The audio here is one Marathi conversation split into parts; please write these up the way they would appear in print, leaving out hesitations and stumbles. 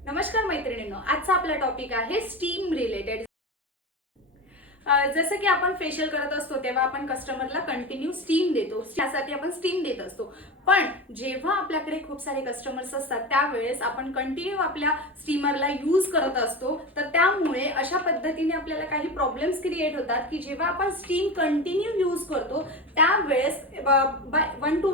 नमस्कार मैत्रिणींनो, आजचा आपला टॉपिक आहे स्टीम रिलेटेड। जसं की आपण फेशियल करत असतो तेव्हा आपण कस्टमरला कंटिन्यू स्टीम देतो, त्यासाठी आपण स्टीम देत असतो। पण जेव्हा आपल्याकडे खूप सारे कस्टमर्स असतात त्यावेळेस आपण कंटिन्यू आपल्या स्टीमरला यूज करत असतो, तर त्यामुळे अशा पद्धतीने आपल्याला काही प्रॉब्लेम्स क्रिएट होतात की जेव्हा आपण स्टीम कंटिन्यू यूज करतो त्यावेळेस वन टू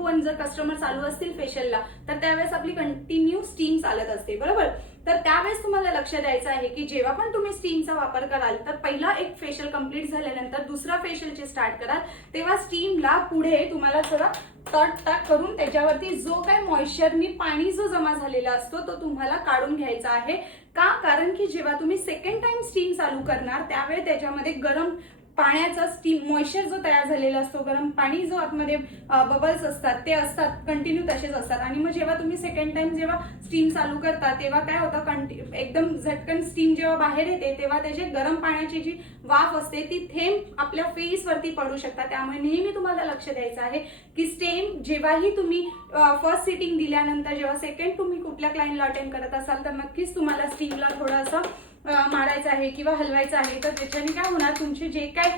वन जर कस्टमर चालू असतील फेशियलला तर त्यावेळेस आपली कंटिन्यू स्टीम चालत असते, बरोबर। तर त्यावेळेस तुम्हाला लक्ष द्यायचं आहे की जेव्हा पण तुम्ही स्टीमचा वापर कराल तर पहिला एक फेशियल कंप्लीट झाल्यानंतर दुसरा फेशियलचे स्टार्ट कराल तेव्हा स्टीमला पुढे तुम्हाला जरा टाक करून त्याच्यावरती जो काय मॉइश्चरनी पाणी जो जमा झालेला असतो तो तुम्हाला काढून घ्यायचा आहे। का? कारण की जेव्हा तुम्ही सेकंड टाइम स्टीम चालू करणार त्यावेळी त्याच्यामध्ये गरम पाण्याचा स्टीम मॉइश्चर जो तयार झालेला असतो, गरम पाणी जो आतमध्ये बबल्स असतात ते असतात कंटिन्यू तसेच असतात। आणि मग जेव्हा तुम्ही सेकंड टाइम जेव्हा स्टीम चालू करता तेव्हा काय होतं, एकदम झटकन स्टीम जेव्हा बाहेर येते तेव्हा त्याचे गरम पाण्याची जी वाफ असते ती थेंब आपल्या फेस वरती पडू शकतात। त्यामुळे नेहमी तुम्हाला लक्ष द्यायचं आहे की स्टीम जेव्हाही तुम्ही फर्स्ट सिटिंग दिल्यानंतर जेव्हा सेकंड तुम्ही कुठल्या क्लायंटला अटेंड करत असाल तर नक्कीच तुम्हाला स्टीमला थोडंसं मारायचं आहे किंवा हलवायचं आहे। तर त्याच्याने काय होणार, तुमचे जे काय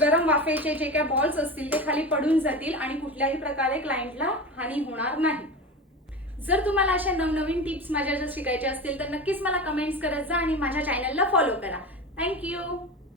गरम वाफेचे जे काय बॉल्स असतील ते खाली पडून जातील आणि कुठल्याही प्रकारे क्लायंटला हानी होणार नाही। जर तुम्हाला अशा नवनवीन टिप्स माझ्या जर शिकायच्या असतील तर नक्कीच मला कमेंट्स करत जा आणि माझ्या चॅनलला फॉलो करा। थँक्यू।